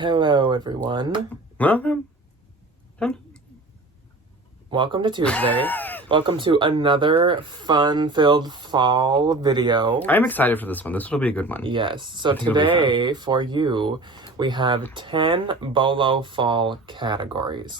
Hello, everyone. Welcome. Welcome to Tuesday. Welcome to another fun-filled fall video. I'm excited for this one. This will be a good one. Yes. So today, for you, we have 10 BOLO fall categories.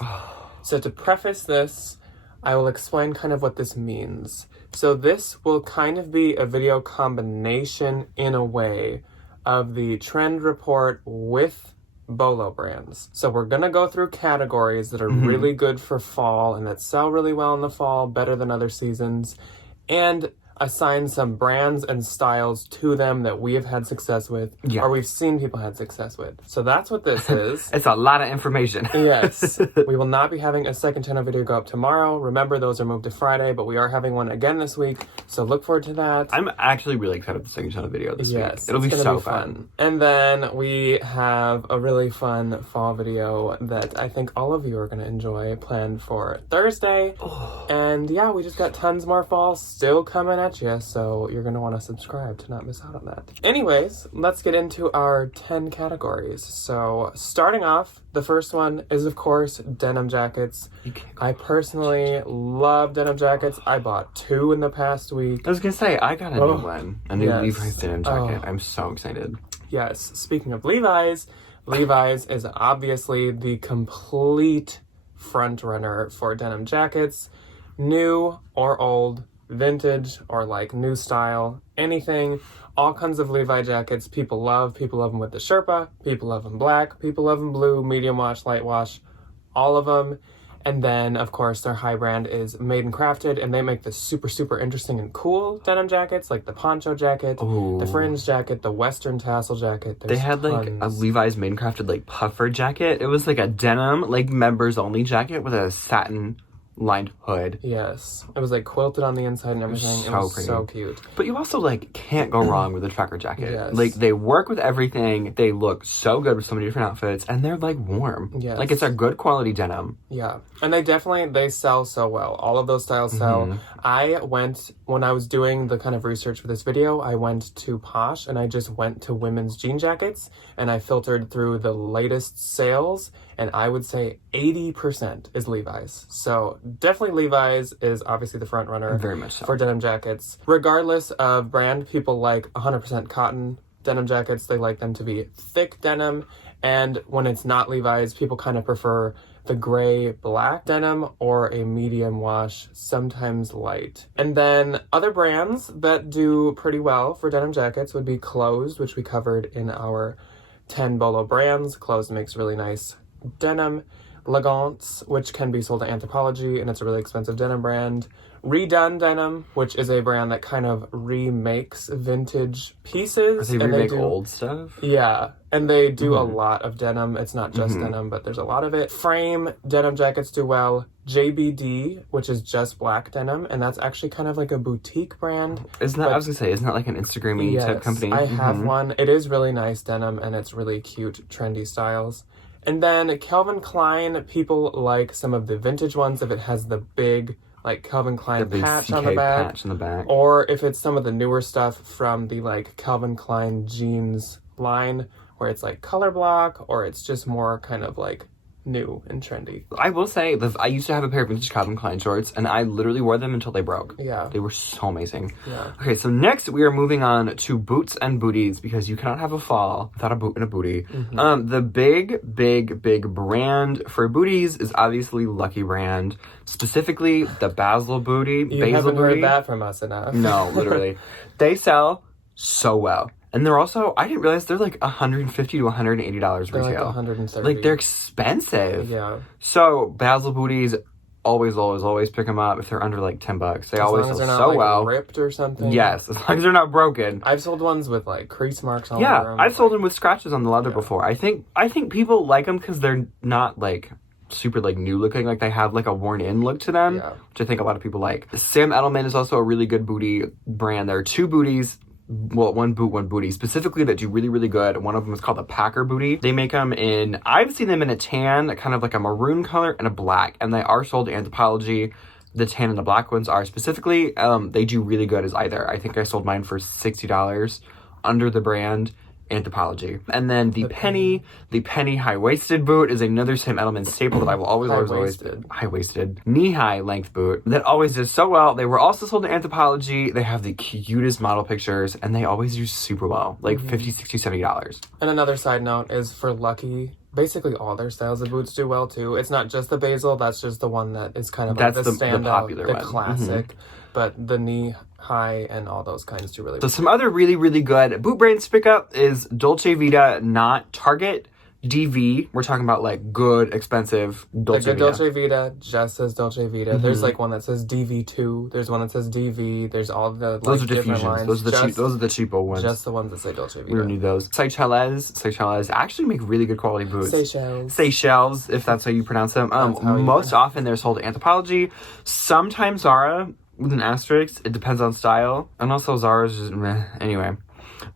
So to preface this, I will explain kind of what this means. So this will kind of be a video combination in a way of the trend report with BOLO brands. So we're gonna go through categories that are really good for fall and that sell really well in the fall, better than other seasons, and assign some brands and styles to them that we have had success with, or we've seen people had success with. So that's what this is. It's a lot of information. Yes. We will not be having a second channel video go up tomorrow. Remember, those are moved to Friday, but we are having one again this week, so look forward to that. I'm actually really excited for the second channel video this week. It'll be so fun. And then we have a really fun fall video that I think all of you are going to enjoy, planned for Thursday. And yeah, we just got tons more fall still coming at you, so you're going to want to subscribe to not miss out on that. Anyways, let's get into our 10 categories. So starting off, the first one is, of course, denim jackets. I personally love denim jackets. I bought 2 in the past week. I was going to say, I got a new one. A new Levi's denim jacket. I'm so excited. Yes. Speaking of Levi's, Levi's is obviously the complete front runner for denim jackets. New or old, vintage or like new style, anything, all kinds of Levi jackets people love them with the Sherpa, people love them black, people love them blue, medium wash, light wash, all of them. And then of course their high brand is Made and Crafted, and they make the super interesting and cool denim jackets, like the poncho jacket, the fringe jacket, the western tassel jacket. They had like a Levi's Made and Crafted like puffer jacket. It was like a denim like members only jacket with a satin lined hood. Yes. It was like quilted on the inside and everything. It was so cute. But you also like can't go wrong with a trucker jacket. Yes. Like they work with everything. They look so good with so many different outfits, and they're like warm. Yes. Like it's a good quality denim. Yeah. And they sell so well. All of those styles sell. When I was doing the kind of research for this video, I went to Posh and I just went to women's jean jackets and I filtered through the latest sales, and I would say 80% is Levi's. So definitely Levi's is obviously the front runner. Very much so. For denim jackets. Regardless of brand, people like 100% cotton denim jackets. They like them to be thick denim. And when it's not Levi's, people kind of prefer the gray black denim or a medium wash, sometimes light. And then other brands that do pretty well for denim jackets would be Closed, which we covered in our 10 BOLO brands. Closed makes really nice denim. Legance, which can be sold at Anthropologie, and it's a really expensive denim brand. Redone Denim, which is a brand that kind of remakes vintage pieces. They remake old stuff? Yeah, and they do a lot of denim. It's not just denim, but there's a lot of it. Frame denim jackets do well. JBD, which is just black denim, and that's actually kind of like a boutique brand. I was gonna say, isn't that like an Instagram-y type company? I have one. It is really nice denim, and it's really cute, trendy styles. And then Calvin Klein, people like some of the vintage ones if it has the big like Calvin Klein patch on the back. Or if it's some of the newer stuff from the like Calvin Klein jeans line where it's like color block, or it's just more kind of like new and trendy. I will say, I used to have a pair of vintage Calvin Klein shorts, and I literally wore them until they broke. Yeah. They were so amazing. Yeah. Okay, so next we are moving on to boots and booties, because you cannot have a fall without a boot and a bootie. The big brand for booties is obviously Lucky Brand, specifically the Basil bootie. You haven't heard that from us enough. No, literally. They sell so well. And they're also, I didn't realize they're like $150 to $180 retail. They're like $130. Like, they're expensive. Yeah. So, Basil booties, always pick them up if they're under like $10. They always sell so well. Ripped or something. Yes, as long as they're not broken. I've sold ones with like crease marks on them. Yeah, I've sold them with scratches on the leather before. I think people like them because they're not like super like new looking, like they have like a worn in look to them, which I think a lot of people like. Sam Edelman is also a really good booty brand. There are 2 booties. Well, one boot, one booty, specifically that do really good. One of them is called the Packer booty. They make them in, I've seen them in a tan, kind of like a maroon color, and a black, and they are sold at Anthropologie. The tan and the black ones are specifically, they do really good as either. I think I sold mine for $60 under the brand. Anthropologie. And then the penny high-waisted boot is another Sam Edelman staple that I will always high-waisted knee-high length boot that always does so well. They were also sold in Anthropologie. They have the cutest model pictures and they always do super well, like $50, $60, $70. And another side note is for Lucky, basically all their styles of boots do well too. It's not just the basil, that's just the one that is kind of like the standout, the popular one. Classic. But the knee high and all those kinds do really well. So some other really, really good boot brands to pick up is Dolce Vita, not Target. DV, we're talking about like good, expensive Dolce Vita. Dolce Vita just says Dolce Vita. There's like one that says DV2. There's one that says DV. There's all the like, those are different diffusions. lines. Those are the cheapo ones. Just the ones that say Dolce Vita. We don't need those. Seychelles actually make really good quality boots. Seychelles, if that's how you pronounce them. Most often they're sold at Anthropologie. Sometimes Zara with an asterisk. It depends on style. And also Zara's just meh. Anyway.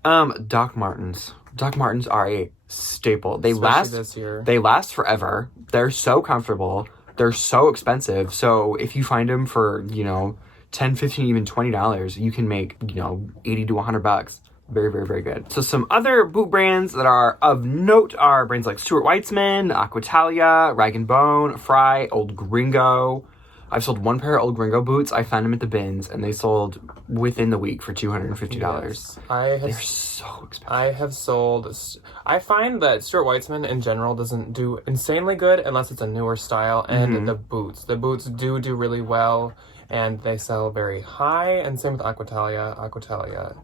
Doc Martens. Doc Martens are a staple. They last this year. They last forever. They're so comfortable. They're so expensive. So if you find them for, $10, $15, even $20, you can make, $80 to $100. Very, very, very good. So some other boot brands that are of note are brands like Stuart Weitzman, Aquitalia, Rag & Bone, Fry, Old Gringo. I've sold one pair of Old Gringo boots. I found them at the bins, and they sold within the week for $250. Yes. They're so expensive. I find that Stuart Weitzman in general doesn't do insanely good unless it's a newer style, and the boots do really well, and they sell very high, and same with Aquitalia.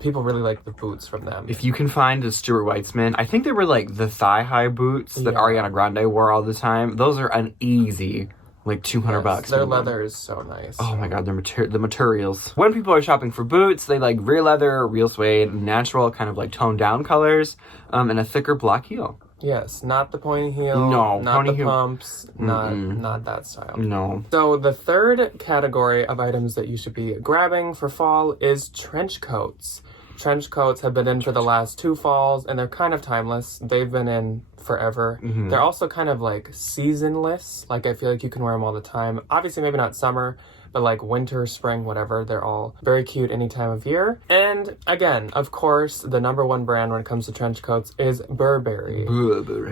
People really like the boots from them. If you can find a Stuart Weitzman, I think they were like the thigh-high boots that Ariana Grande wore all the time. Those are an easy... like $200. Their leather is so nice. Oh my god, the materials. When people are shopping for boots, they like real leather, real suede, natural, kind of like toned down colors, and a thicker block heel. Yes, not the pointy heel. No, not the pumps. Not that style. No. So the third category of items that you should be grabbing for fall is trench coats. Trench coats have been in for the last 2 falls, and they're kind of timeless. They've been in forever. They're also kind of like seasonless. Like I feel like you can wear them all the time. Obviously, maybe not summer, but like winter, spring, whatever. They're all very cute any time of year. And again, of course, the number one brand when it comes to trench coats is Burberry.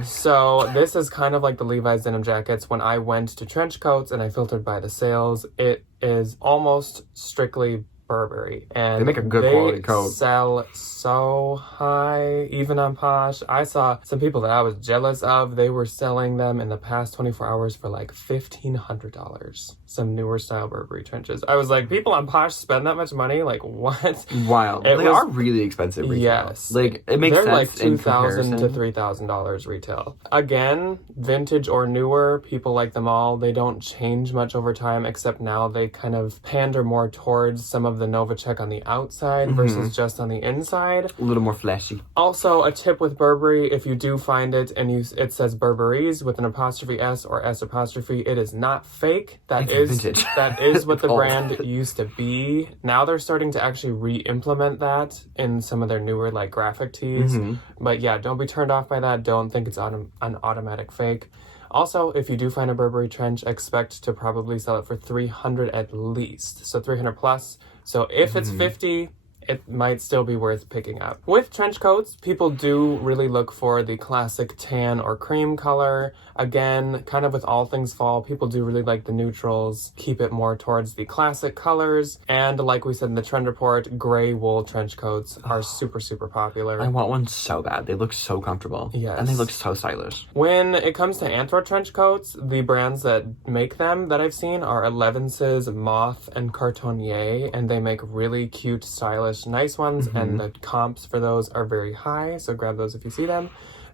So this is kind of like the Levi's denim jackets. When I went to trench coats and I filtered by the sales, it is almost strictly Burberry, and they make a good quality coat. Sell so high, even on Posh. I saw some people that I was jealous of. They were selling them in the past 24 hours for like $1,500. Some newer style Burberry trenches. I was like, people on Posh spend that much money? Like, what? Wild. They are really expensive retail. Yes. Like, it makes sense. They're like $2,000 to $3,000 retail. Again, vintage or newer, people like them all. They don't change much over time, except now they kind of pander more towards some of the Novacek on the outside versus just on the inside. A little more flashy. Also, a tip with Burberry, if you do find it and it says Burberry's with an apostrophe S or S apostrophe, it is not fake. That is what the brand used to be. Now they're starting to actually re-implement that in some of their newer like graphic tees. But yeah, don't be turned off by that. Don't think it's an automatic fake. Also, if you do find a Burberry trench, expect to probably sell it for $300 at least. So $300 plus. So if it's $50, it might still be worth picking up. With trench coats, people do really look for the classic tan or cream color. Again, kind of with all things fall, people do really like the neutrals, keep it more towards the classic colors. And like we said in the trend report, gray wool trench coats are super, super popular. I want one so bad. They look so comfortable. Yes. And they look so stylish. When it comes to Anthro trench coats, the brands that make them that I've seen are Elevenses, Moth, and Cartonnier, and they make really cute, stylish, nice ones, and the comps for those are very high, so grab those if you see them.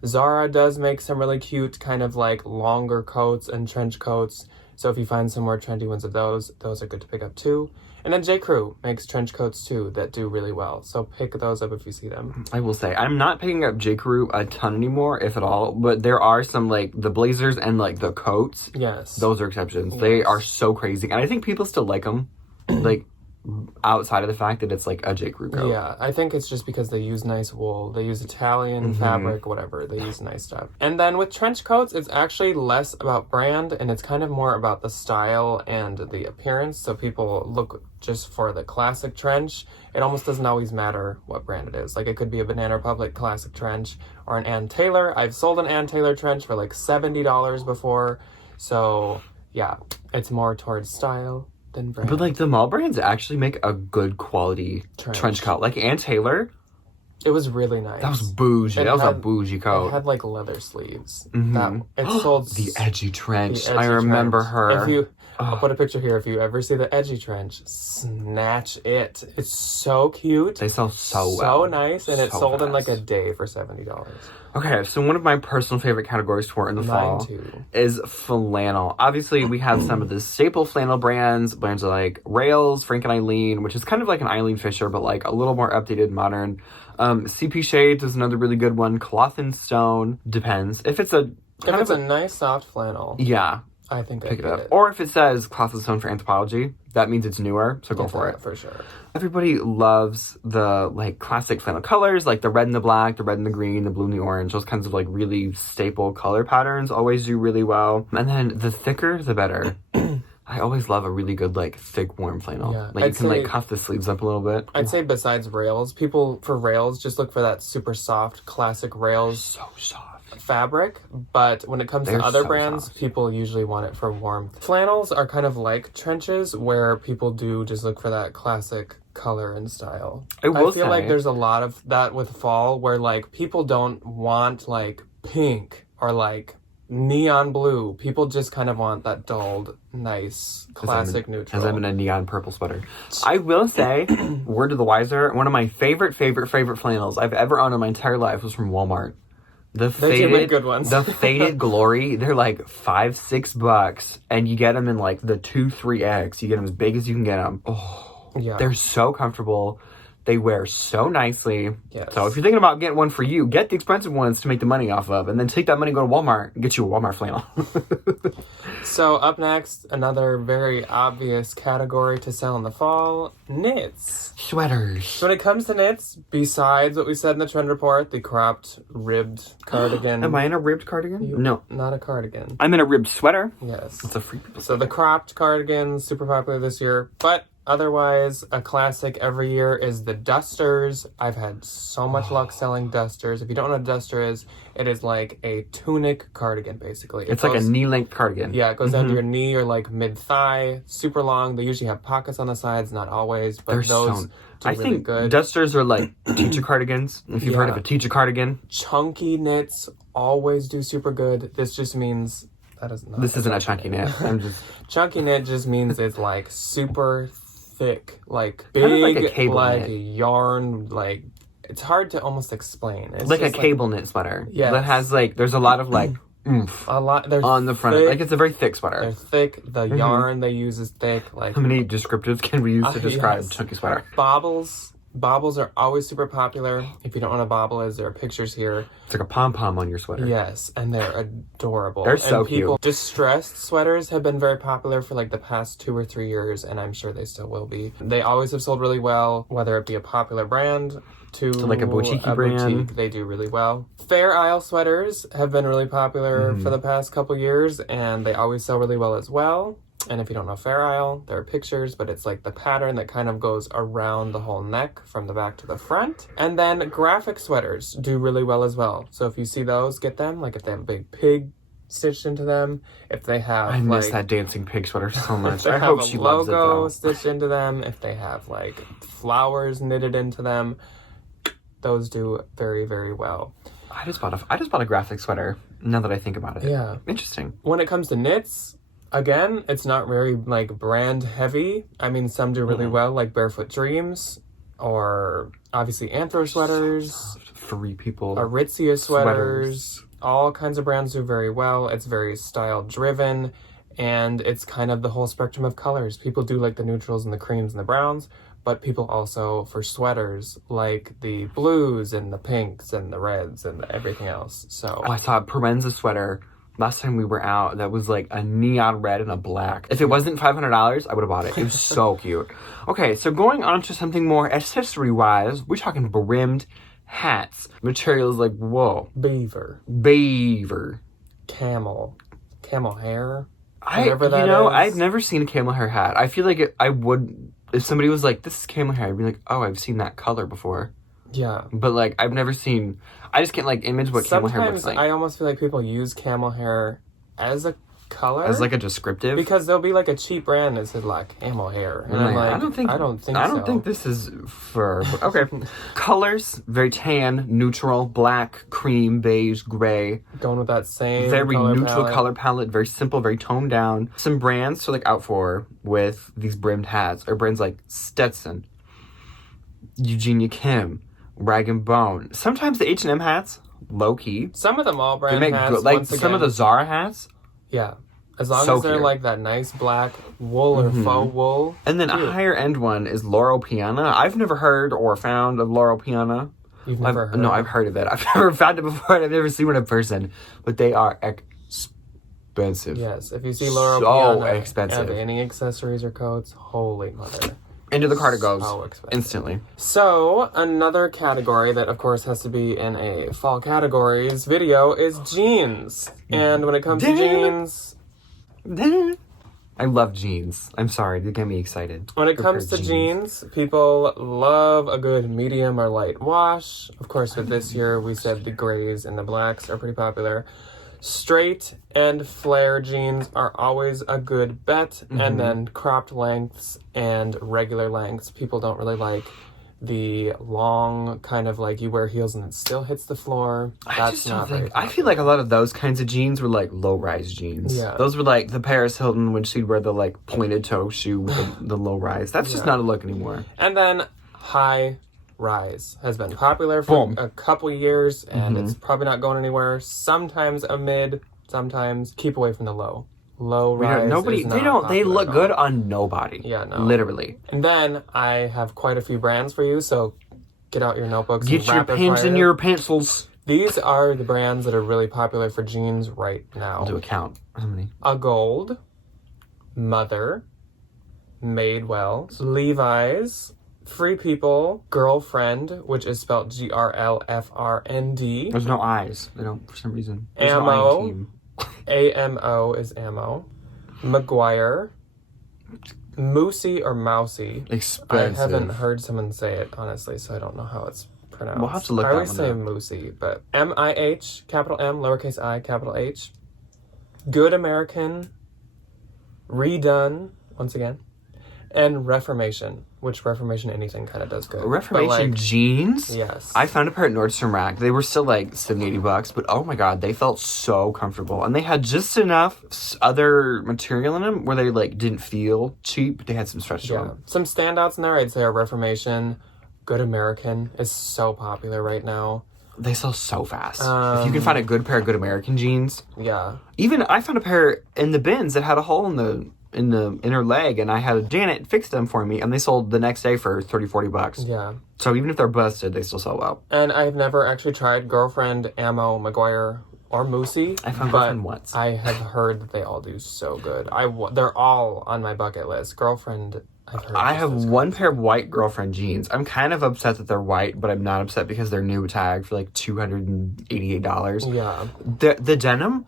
Zara does make some really cute kind of like longer coats and trench coats, so if you find some more trendy ones of those are good to pick up too. And then J. Crew makes trench coats too that do really well, so pick those up if you see them. I will say, I'm not picking up J. Crew a ton anymore, if at all, but there are some like the blazers and like the coats. Yes. Those are exceptions. Yes. They are so crazy, and I think people still like them. Like, outside of the fact that it's like a J. Crew coat. Yeah, I think it's just because they use nice wool. They use Italian fabric, whatever. They use nice stuff. And then with trench coats, it's actually less about brand and it's kind of more about the style and the appearance. So people look just for the classic trench. It almost doesn't always matter what brand it is. Like it could be a Banana Republic classic trench or an Ann Taylor. I've sold an Ann Taylor trench for like $70 before. So yeah, it's more towards style. But like the mall brands actually make a good quality trench coat. Like Ann Taylor, it was really nice. That was bougie. That was a bougie coat. It had like leather sleeves. That it sold the edgy trench. I remember her. I'll put a picture here. If you ever see the edgy trench, snatch it. It's so cute. They sell so well. So nice, and it sold in like a day for $70. Okay, so one of my personal favorite categories to wear in the fall is flannel. Obviously, we have some of the staple flannel brands like Rails, Frank and Eileen, which is kind of like an Eileen Fisher, but like a little more updated, modern. CP Shades is another really good one. Cloth and Stone, depends. If it's a nice soft flannel. Yeah. I think pick it up. Or if it says Cloth and Stone for Anthropology, that means it's newer, so go for it. For sure. Everybody loves the like classic flannel colors, like the red and the black, the red and the green, the blue and the orange. Those kinds of like really staple color patterns always do really well. And then the thicker, the better. I always love a really good, like, thick, warm flannel. Yeah. Like, you can, like, cuff the sleeves up a little bit. I'd say besides Rails, people, for Rails, just look for that super soft, classic Rails. So soft. Fabric. But when it comes to other brands, people usually want it for warmth. Flannels are kind of like trenches, where people do just look for that classic color and style. I feel like there's a lot of that with fall, where, like, people don't want, like, pink or, like, neon blue. People just kind of want that dulled, nice, classic neutral. As I'm in a neon purple sweater. I will say, word to the wiser, one of my favorite flannels I've ever owned in my entire life was from Walmart. The faded, good ones. The faded glory, they're like $5-6, and you get them in like the 2-3X. You get them as big as you can get them. Oh, yeah. They're so comfortable. They wear so nicely. Yes. So if you're thinking about getting one for you, get the expensive ones to make the money off of, and then take that money, go to Walmart, and get you a Walmart flannel. So up next, another very obvious category to sell in the fall, knits. Sweaters. So when it comes to knits, besides what we said in the trend report, the cropped, ribbed cardigan. Am I in a ribbed cardigan? No. Not a cardigan. I'm in a ribbed sweater. Yes. It's a free people. So the cropped cardigan, super popular this year, but otherwise, a classic every year is the dusters. I've had so much luck selling dusters. If you don't know what a duster is, it is like a tunic cardigan, basically. It's like a knee-length cardigan. Yeah, it goes down to your knee or like mid-thigh, super long. They usually have pockets on the sides, not always, but those do really good. Dusters are like teacher cardigans, if you've heard of a teacher cardigan. Chunky knits always do super good. This just means... This isn't a chunky knit. Chunky knit just means it's like super thick, like big, kind of like a cable like knit. Yarn, like it's hard to almost explain. It's like a cable knit sweater. Yeah, that has like there's a lot of like oomph on the front. Like it's a very thick sweater. They're thick. The yarn they use is thick. Like how many descriptives can we use to describe a chunky sweater? Baubles are always super popular. If you don't know what a bauble is, there are pictures here. It's like a pom-pom on your sweater. Yes, and they're adorable. They're so cute. Distressed sweaters have been very popular for like the past 2 or 3 years, and I'm sure they still will be. They always have sold really well, whether it be a popular brand to like a boutique brand. They do really well. Fair Isle sweaters have been really popular for the past couple years, and they always sell really well as well. And if you don't know Fair Isle, there are pictures, but it's like the pattern that kind of goes around the whole neck from the back to the front. And then graphic sweaters do really well as well. So if you see those, get them. Like if they have a big pig stitched into them, if they have I miss that dancing pig sweater so much. I hope she loves it though. Logo stitched into them, if they have like flowers knitted into them, those do very, very well. I just bought a graphic sweater, now that I think about it. Yeah. Interesting. When it comes to knits, again, it's not very, like, brand heavy. I mean, some do really well, like Barefoot Dreams, or obviously Anthro sweaters. So free people. Aritzia sweaters. All kinds of brands do very well. It's very style-driven, and it's kind of the whole spectrum of colors. People do like the neutrals and the creams and the browns, but people also, for sweaters, like the blues and the pinks and the reds and everything else. So I saw a Provenza sweater last time we were out that was like a neon red and a black. If it wasn't $500, I would have bought it. It was so cute. Okay, so going on to something more accessory-wise, we're talking brimmed hats. Materials like, whoa. Beaver. Camel hair. I've never seen a camel hair hat. I feel like I would, if somebody was like, this is camel hair, I'd be like, oh, I've seen that color before. Yeah. But, like, I've never seen, I just can't, like, image what camel hair looks like. I almost feel like people use camel hair as a color. As, like, a descriptive? Because there'll be, like, a cheap brand that says, like, camel hair. And I'm like, I don't think this is fur. Okay. Colors, very tan, neutral, black, cream, beige, gray. Going with that same very neutral color palette, very simple, very toned down. Some brands to look out for with these brimmed hats are brands like Stetson, Eugenia Kim, Rag & Bone. Sometimes the H&M hats, low-key. Some of them all brand hats. Good, like some of the Zara hats. Yeah. As long as they're like that nice black wool or faux wool. And then a higher end one is Loro Piana. I've never heard or found of Loro Piana. You've never heard? No, I've heard of it. I've never found it before and I've never seen one in person. But they are expensive. Yes. If you see Loro Piana expensive. have any accessories or coats, holy mother. Into the cart it goes instantly. So, another category that, of course, has to be in a fall categories video is jeans. And when it comes to jeans... I love jeans. I'm sorry, they get me excited. When it comes to jeans, people love a good medium or light wash. Of course, with this year, we said the grays and the blacks are pretty popular. Straight and flare jeans are always a good bet. And then cropped lengths and regular lengths. People don't really like the long kind of like you wear heels and it still hits the floor. That's not very popular. I feel like a lot of those kinds of jeans were like low-rise jeans. Yeah. Those were like the Paris Hilton when she'd wear the like pointed toe shoe with the low-rise. That's just not a look anymore. And then high rise has been popular for a couple years and it's probably not going anywhere. Sometimes a mid, sometimes keep away from the low. Low rise. They look good on nobody. Yeah, no. Literally. And then I have quite a few brands for you, so get out your notebooks. Get your pens and your pencils. These are the brands that are really popular for jeans right now. I'll do a count. How many? A Gold, Mother, Madewell, Levi's, Free People, Girlfriend, which is spelled GRLFRND. There's no I's. They don't, for some reason. There's Ammo. No I in team. AMO is ammo. McGuire. Moosey or Mousy. Expensive. I haven't heard someone say it, honestly, so I don't know how it's pronounced. We'll have to look that one up. I always say Moosey, but MIH, capital M, lowercase I, capital H. Good American. Redone, once again. And Reformation, which Reformation anything kind of does good. Reformation jeans? Yes. I found a pair at Nordstrom Rack. They were still like $70-$80, but oh my god, they felt so comfortable. And they had just enough other material in them where they like didn't feel cheap. They had some stretch to them. Some standouts in there, I'd say are Reformation. Good American is so popular right now. They sell so fast. If you can find a good pair of Good American jeans. Yeah. Even I found a pair in the bins that had a hole in the inner leg, and I had Janet fix them for me, and they sold the next day for $30-$40. Yeah. So even if they're busted, they still sell well. And I've never actually tried Girlfriend, Ammo, McGuire, or Moosey. I found Girlfriend once. I have heard that they all do so good. They're all on my bucket list. Girlfriend, I've heard. I have one pair of white Girlfriend jeans. I'm kind of upset that they're white, but I'm not upset because they're new tag for like $288. Yeah. The denim,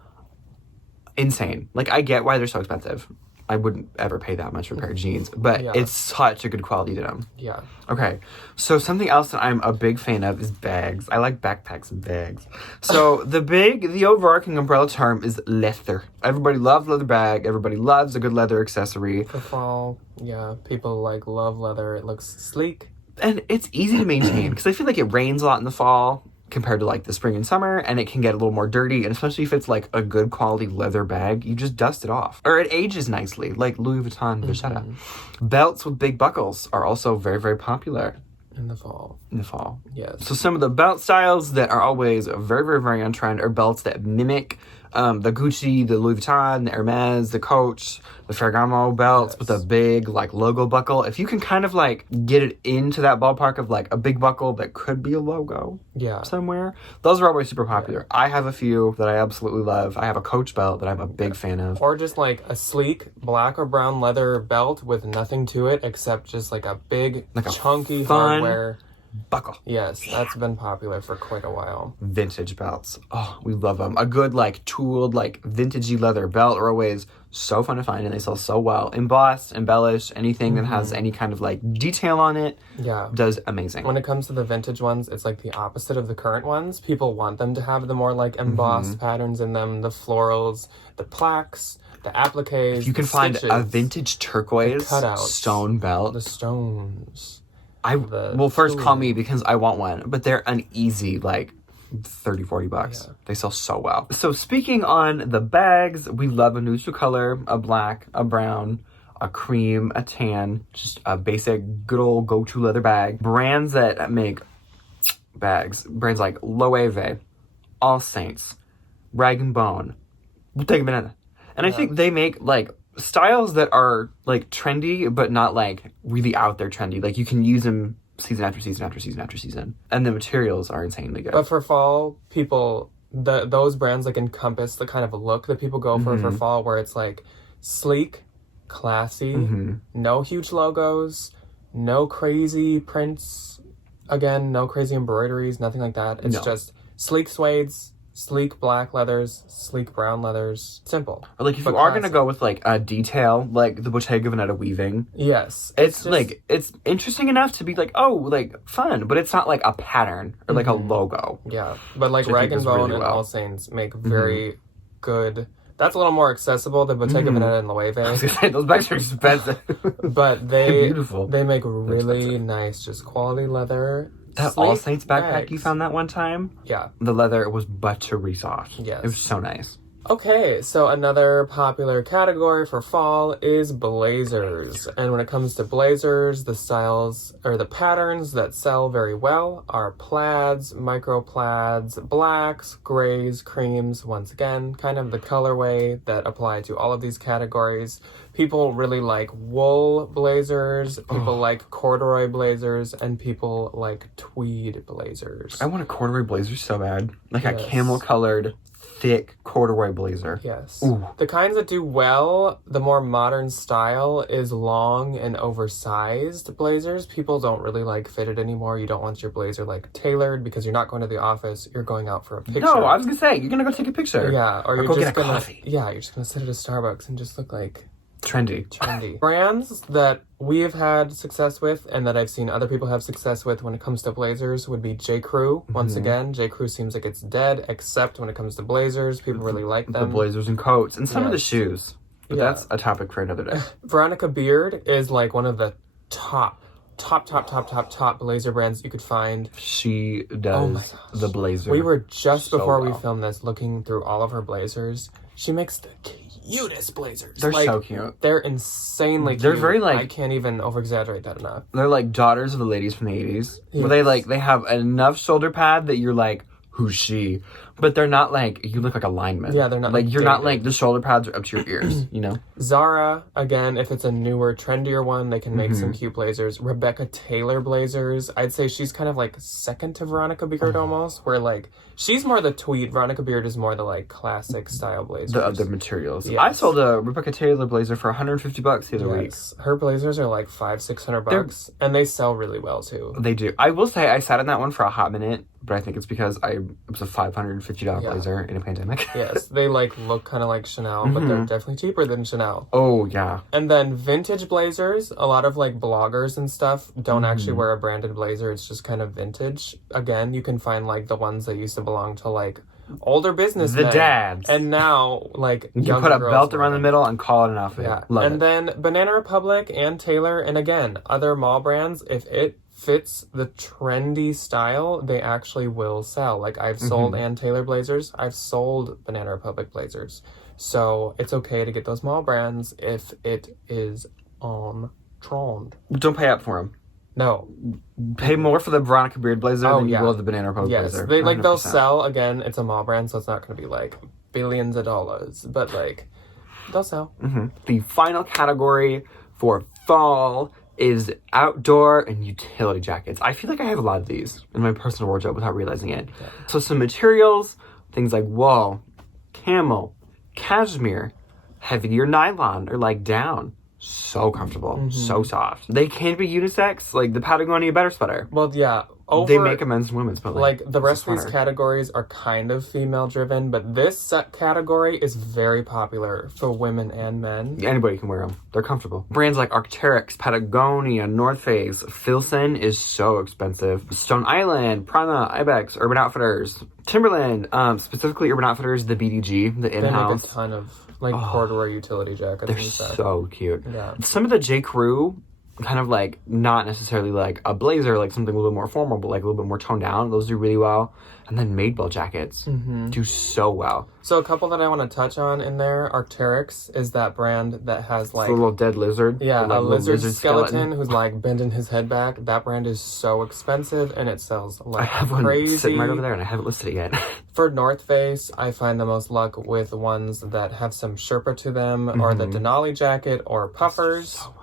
insane. Like, I get why they're so expensive. I wouldn't ever pay that much for a pair of jeans, but it's such a good quality denim. Yeah. Okay, so something else that I'm a big fan of is bags. I like backpacks and bags. So the overarching umbrella term is leather. Everybody loves leather bag. Everybody loves a good leather accessory. For fall, people love leather. It looks sleek. And it's easy to maintain because I feel like it rains a lot in the fall compared to like the spring and summer, and it can get a little more dirty, and especially if it's like a good quality leather bag, you just dust it off. Or it ages nicely, like Louis Vuitton Vachetta. Belts with big buckles are also very, very popular. In the fall. Yes. So some of the belt styles that are always very, very, very on trend are belts that mimic The Gucci, the Louis Vuitton, the Hermes, the Coach, the Ferragamo belts with a big, like, logo buckle. If you can kind of, like, get it into that ballpark of, like, a big buckle that could be a logo somewhere, those are always super popular. I have a few that I absolutely love. I have a Coach belt that I'm a big fan of. Or just, like, a sleek black or brown leather belt with nothing to it except just, like, a big, like chunky hardware buckle. Yes, that's been popular for quite a while. Vintage belts. Oh, we love them. A good, like, tooled, like, vintagey leather belt are always so fun to find, and they sell so well. Embossed, embellished, anything that has any kind of, like, detail on it does amazing. When it comes to the vintage ones, it's, like, the opposite of the current ones. People want them to have the more, like, embossed patterns in them, the florals, the plaques, the appliques, if you can find a vintage turquoise stone belt. The stones. First call me because I want one, but they're an easy, like, $30-$40. They sell so well. So speaking on the bags, we love a neutral color, a black, a brown, a cream, a tan, just a basic good old go-to leather bag. Brands that make bags, brands like Loewe, All Saints, Rag and Bone, we'll take a minute. And I think they make, like, styles that are, like, trendy, but not, like, really out there trendy. Like, you can use them season after season after season after season. And the materials are insanely good. But for fall, people, those brands, like, encompass the kind of look that people go for fall, where it's, like, sleek, classy, no huge logos, no crazy prints, again, no crazy embroideries, nothing like that. It's just sleek suedes, sleek black leathers, sleek brown leathers. Simple. Or, like, if you are going to go with, like, a detail, like the Bottega Veneta weaving. Yes. It's like, it's interesting enough to be, like, oh, like, fun. But it's not, like, a pattern or, like, a logo. Yeah. But, like, Rag and Bone and All Saints make very good... That's a little more accessible than Bottega Veneta and Loewe. I was going to say, those bags are expensive. But they're beautiful. They make really nice, just quality leather. That All Saints backpack you found that one time? Yeah. The leather was buttery soft. Yes. It was so nice. Okay, so another popular category for fall is blazers. And when it comes to blazers, the styles or the patterns that sell very well are plaids, micro plaids, blacks, grays, creams. Once again, kind of the colorway that apply to all of these categories. People really like wool blazers, people like corduroy blazers, and people like tweed blazers. I want a corduroy blazer so bad. Like a camel-colored, thick corduroy blazer. Yes. Ooh. The kinds that do well, the more modern style, is long and oversized blazers. People don't really like fitted anymore. You don't want your blazer, like, tailored because you're not going to the office. You're going out for a picture. No, I was going to say, you're going to go take a picture. Yeah, or you're go just get a coffee. Yeah, you're just going to sit at a Starbucks and just look like... Trendy. Brands that we have had success with and that I've seen other people have success with when it comes to blazers would be J. Crew. Once again, J. Crew seems like it's dead, except when it comes to blazers. People really like them. The blazers and coats and some of the shoes. But that's a topic for another day. Veronica Beard is like one of the top blazer brands you could find. She does the blazer. We were just before we filmed this looking through all of her blazers. She makes the cutest blazers. They're so cute. They're insanely cute. They're very, like... I can't even over-exaggerate that enough. They're like daughters of the ladies from the 80s. Yes. Where they have enough shoulder pad that you're like, who's she? But they're not like, you look like a lineman. Yeah, they're not like you're not like the shoulder pads are up to your ears, you know? Zara, again, if it's a newer, trendier one, they can make some cute blazers. Rebecca Taylor blazers, I'd say she's kind of like second to Veronica Beard almost, where like, she's more the tweed, Veronica Beard is more the like classic style blazers. The other materials. Yes. I sold a Rebecca Taylor blazer for $150 the other week. Her blazers are like $500-$600 and they sell really well too. They do. I will say I sat in that one for a hot minute, but I think it's because it was a $550 blazer in a pandemic. Yes, they like look kind of like Chanel, but they're definitely cheaper than Chanel. Oh, yeah. And then vintage blazers, a lot of like bloggers and stuff don't actually wear a branded blazer. It's just kind of vintage. Again, you can find like the ones that used to belong to like older businessmen. The dads. And now like you put a belt around the middle and call it an outfit. Yeah. Love and then Banana Republic and Taylor, and again, other mall brands, if it fits the trendy style, they actually will sell. Like I've sold Ann Taylor blazers. I've sold Banana Republic blazers. So it's okay to get those mall brands if it is on trend. Don't pay up for them. No. Pay more for the Veronica Beard blazer than you will the Banana Republic blazer. Yes, they'll sell. Again, it's a mall brand, so it's not going to be like billions of dollars, but like they'll sell. The final category for fall is outdoor and utility jackets. I feel like I have a lot of these in my personal wardrobe without realizing it. Yeah. So some materials, things like wool, camel, cashmere, heavier nylon, or like down. So comfortable, so soft. They can be unisex, like the Patagonia Better sweater. Well, yeah. They make a men's and women's, but like the rest of these categories are kind of female driven, but this set category is very popular for women and men. Anybody can wear them. They're comfortable. Brands like Arc'teryx, Patagonia, North Face, Filson is so expensive. Stone Island, Prana, Ibex, Urban Outfitters, Timberland, specifically Urban Outfitters, the BDG, the in-house. They make a ton of like corduroy utility jackets. They're so cute. Yeah. Some of the J. Crew, kind of like not necessarily like a blazer, like something a little more formal, but like a little bit more toned down. Those do really well. And then Madewell jackets do so well. So a couple that I want to touch on in there, Arc'teryx is that brand that has like it's a little dead lizard. Yeah, like a lizard skeleton who's like bending his head back. That brand is so expensive and it sells like I have crazy. One sitting right over there and I haven't listed it yet. For North Face, I find the most luck with ones that have some Sherpa to them or the Denali jacket or puffers. So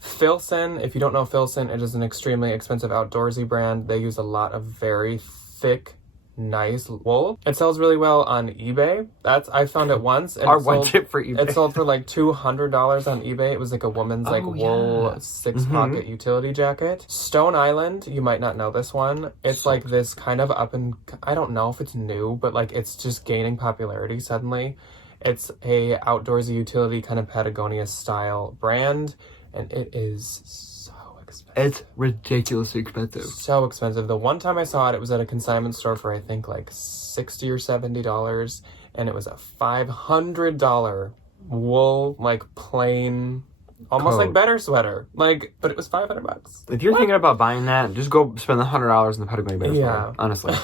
Filson, if you don't know Filson, it is an extremely expensive outdoorsy brand. They use a lot of very thick, nice wool. It sells really well on eBay. I found it once. And Our one tip for eBay. It sold for like $200 on eBay. It was like a woman's wool 6-pocket utility jacket. Stone Island, you might not know this one. It's like this kind of I don't know if it's new, but like it's just gaining popularity suddenly. It's a outdoorsy utility kind of Patagonia style brand. And it is so expensive. It's ridiculously expensive. So expensive. The one time I saw it, it was at a consignment store for I think like $60 or $70. And it was a $500 wool, like plain, almost like better sweater. Like, but it was $500. If you're thinking about buying that, just go spend the $100 in the Patagonia Better sweater, honestly.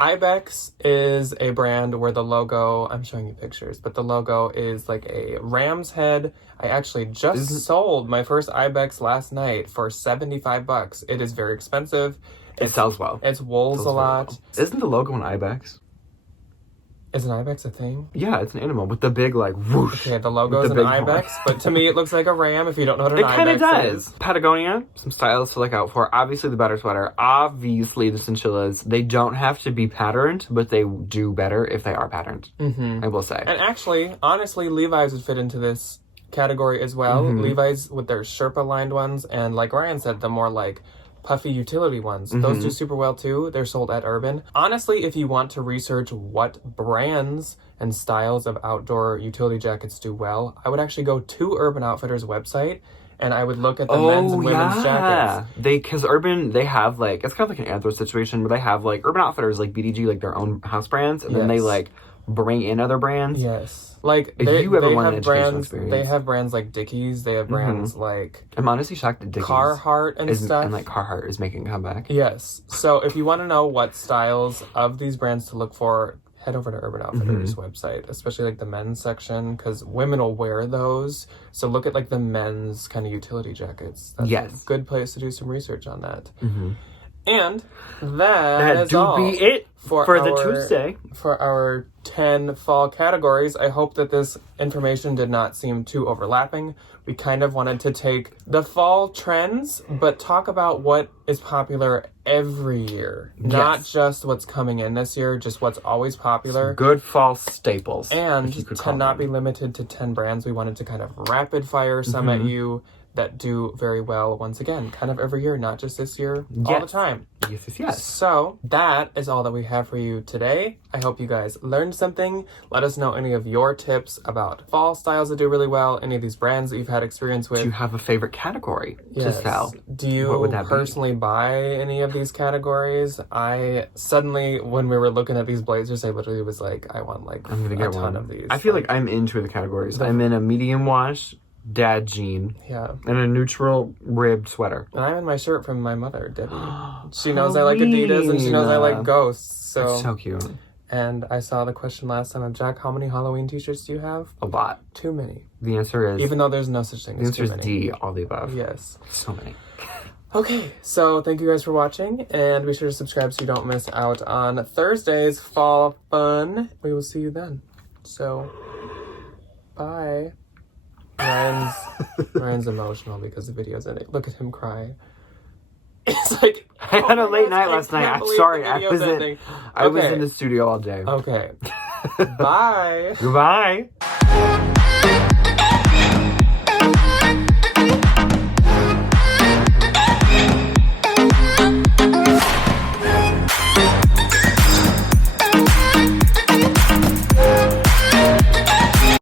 Ibex is a brand where the logo, I'm showing you pictures, but the logo is like a ram's head. I actually just sold my first Ibex last night for $75. It is very expensive. It sells well. It's wools a lot. Well. Isn't the logo an Ibex? Is an Ibex a thing? Yeah, it's an animal with the big like whoosh. Okay, the logo is an Ibex, but to me it looks like a ram if you don't know what an Ibex is. It kind of does. Patagonia, some styles to look out for. Obviously the Better sweater. Obviously the chinchillas. They don't have to be patterned, but they do better if they are patterned. I will say. And actually, honestly, Levi's would fit into this category as well. Levi's with their Sherpa lined ones, and like Ryan said, the more like puffy utility ones. Those do super well too. They're sold at Urban. Honestly, if you want to research what brands and styles of outdoor utility jackets do well, I would actually go to Urban Outfitters website and I would look at the men's and women's jackets. Because Urban, they have like, it's kind of like an Anthro situation where they have like Urban Outfitters, like BDG, like their own house brands, and then they like bring in other brands. Like if you ever want an educational experience, they have brands like Dickies. They have brands like I'm honestly shocked that Dickies Carhartt and stuff. And like Carhartt is making a comeback. Yes. So if you want to know what styles of these brands to look for, head over to Urban Outfitters website, especially like the men's section, because women will wear those. So look at like the men's kind of utility jackets. That's a good place to do some research on that. And that do be it for the Tuesday. For our 10 fall categories. I hope that this information did not seem too overlapping. We kind of wanted to take the fall trends, but talk about what is popular every year. Not just what's coming in this year, just what's always popular. Some good fall staples. And to not be limited to 10 brands, we wanted to kind of rapid fire some at you that do very well, once again, kind of every year, not just this year, all the time. Yes. So that is all that we have for you today. I hope you guys learned something. Let us know any of your tips about fall styles that do really well, any of these brands that you've had experience with. Do you have a favorite category to sell? Do you personally buy any of these categories? I suddenly, when we were looking at these blazers, I literally was like, I want like I'm gonna get a ton one of these. I feel like I'm into the categories. I'm in a medium wash dad jean and a neutral ribbed sweater, and I'm in my shirt from my mother, Debbie. She knows I like Adidas and she knows I like Ghosts, so that's so cute. And I saw the question last time of Jack, how many Halloween t-shirts do you have? A lot. Too many. The answer is, even though there's no such thing as too many. The answer is D, all the above. Yes, so many. Okay, so thank you guys for watching, and be sure to subscribe so you don't miss out on Thursday's fall fun. We will see you then. So, bye. Ryan's emotional because the video's ending. Look at him cry. It's like, I had a late night last night. I'm sorry. I was in the studio all day. Okay. Bye. Goodbye.